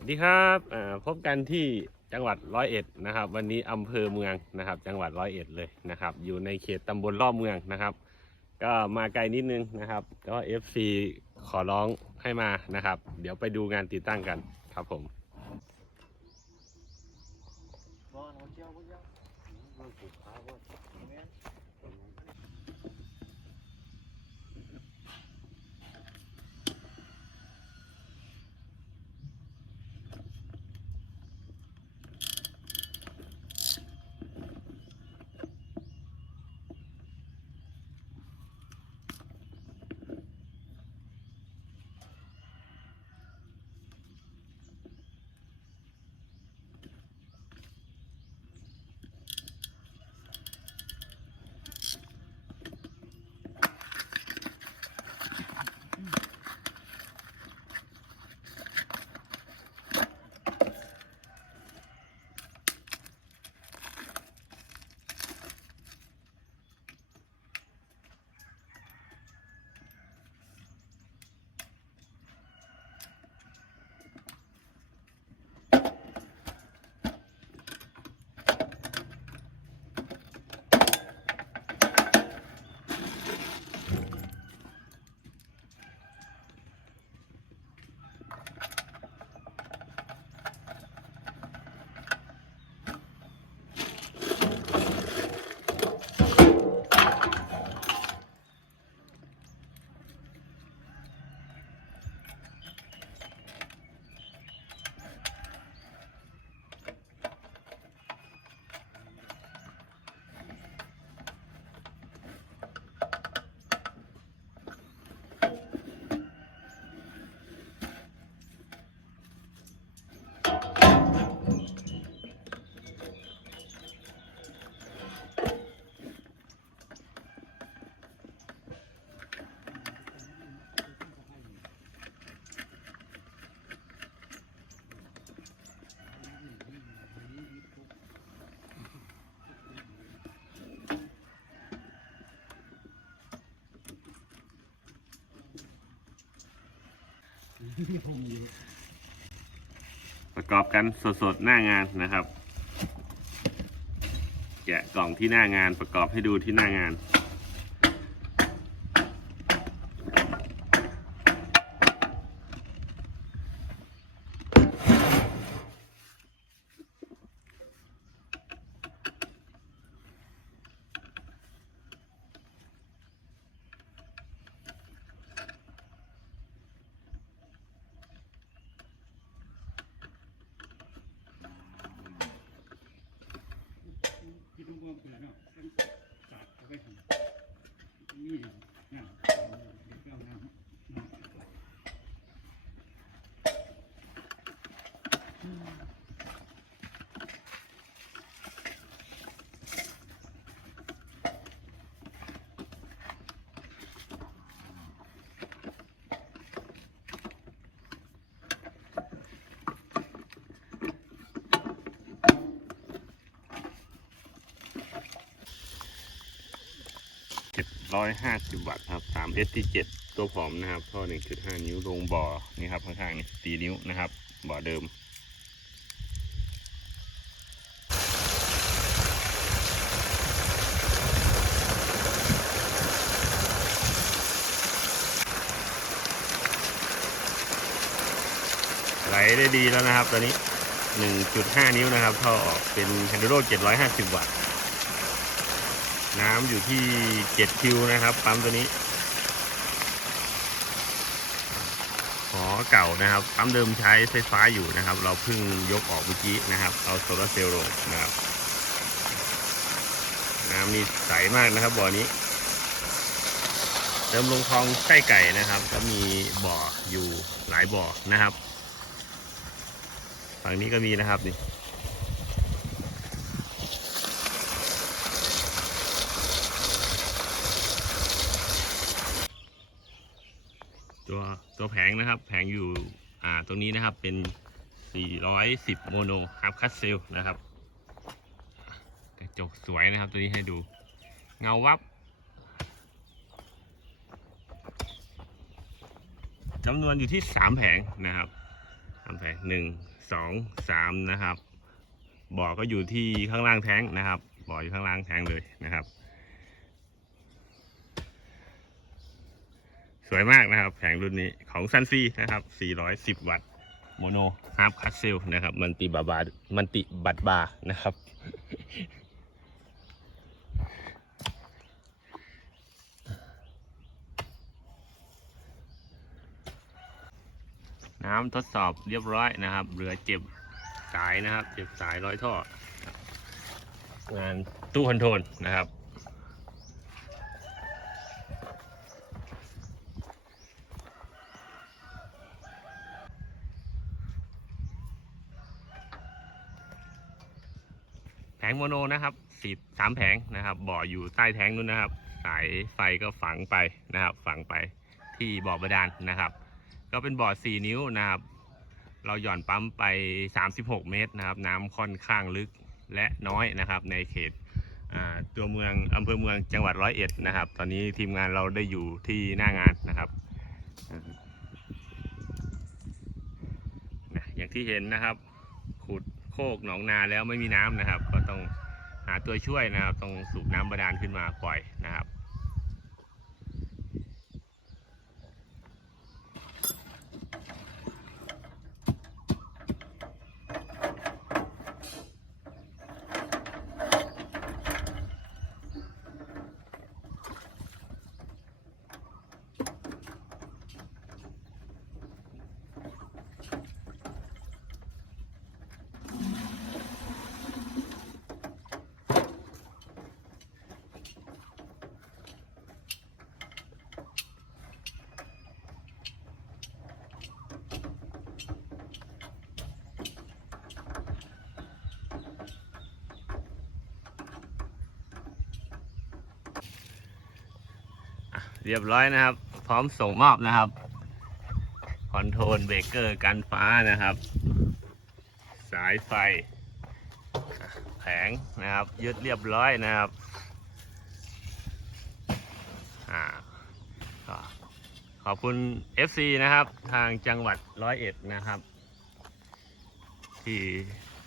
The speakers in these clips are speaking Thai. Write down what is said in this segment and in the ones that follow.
สวัสดีครับพบกันที่จังหวัดร้อยเอ็ดนะครับ วันนี้อำเภอเมืองนะครับ จังหวัดร้อยเอ็ดเลยนะครับ อยู่ในเขตตำบลรอบเมืองนะครับ ก็มาไกลนิดนึงนะครับก็ FC ขอร้องให้มานะครับ เดี๋ยวไปดูงานติดตั้งกันครับผม ประกอบกันสดๆหน้างานนะครับ แกะกล่องที่หน้างานประกอบให้ดูที่หน้างาน ที่ต้องว่าเผื่อเนาะทั้งศาสตร์เอาไว้ทำนี่นะเด็กเอาน้ำ 750 วัตต์ครับ3 S ที่7ตัวผอมนะครับท่อ 1.5 นิ้วลงบ่อนี่ครับข้างๆนี่4นิ้วนะครับบ่อเดิมไหลได้ดีแล้วนะครับตอนนี้ 1.5 นิ้วนะครับท่อออกเป็น h ฮน d โ o 750 วัตต์ น้ำอยู่ที่7คิวนะครับ ปั๊มตัวนี้ ขอเก่านะครับ ปั๊มเดิมใช้ไฟฟ้าอยู่นะครับ เราเพิ่งยกออกเมื่อกี้นะครับ เอาโซลาเซลล์ลงนะครับ น้ำนี่ใสมากนะครับบ่อนี้ เติมลงคลองไส้ไก่นะครับ ก็มีบ่ออยู่หลายบ่อนะครับ ฝั่งนี้ก็มีนะครับนี่ ตัวตัวแผงนะครับ แผงอยู่อ่าตรงนี้นะครับเป็น 410 โมโนฮาร์ฟคัสเซลนะครับ กระจกสวยนะครับตัวนี้ให้ดู เงาวับจำนวนอยู่ที่ 3 แผงนะครับามแผงหนึ่งสองสามนะครับบ่อก็อยู่ที่ข้างล่างแท้งนะครับบ่ออยู่ข้างล่างแท้งเลยนะครับ สวยมากนะครับ แผงรุ่นนี้ของซันซีนะครับ 410 วัตต์โมโนฮาร์ฟคัสเซลนะครับ มันติบาบา มันติบัตบาร์นะครับ น้ำทดสอบเรียบร้อยนะครับ เหลือเจ็บสายนะครับ เจ็บสายร้อยท่อ งานตู้คอนโทรลนะครับ งโมโนนะครับสิบสามแผงนะครับ บ่ออยู่ใต้แทงนู้นนะครับ สายไฟก็ฝังไปนะครับ ฝังไปที่บ่อบาดาลนะครับ ก็เป็นบ่อสี่นิ้วนะครับ เราหย่อนปั๊มไป 36 เมตรนะครับ น้ำค่อนข้างลึกและน้อยนะครับ ในเขตตัวเมืองอำเภอเมืองจังหวัดร้อยเอ็ดนะครับ ตอนนี้ทีมงานเราได้อยู่ที่หน้างานนะครับอย่างที่เห็นนะครับ ขุดโคกหนองนาแล้วไม่มีน้ำนะครับ ต้องหาตัวช่วยนะครับต้องสูบน้ำบาดาลขึ้นมาปล่อยนะครับ เรียบร้อยนะครับ พร้อมส่งมอบนะครับคอนโทรลเบรกเกอร์กันฟ้านะครับ สายไฟ แผงนะครับ ยึดเรียบร้อยนะครับอ่าขอบคุณ FC นะครับ ทางจังหวัดร้อยเอ็ดนะครับ ที่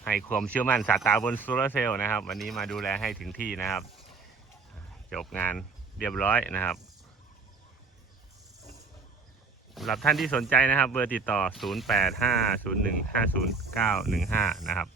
ให้ความเชื่อมั่นสาตาบนโซลาร์เซลล์นะครับ วันนี้มาดูแลให้ถึงที่นะครับ จบงานเรียบร้อยนะครับำหรับท่านที่สนใจนะครับ เบอร์ติดต่อ 0850150915 นะครับ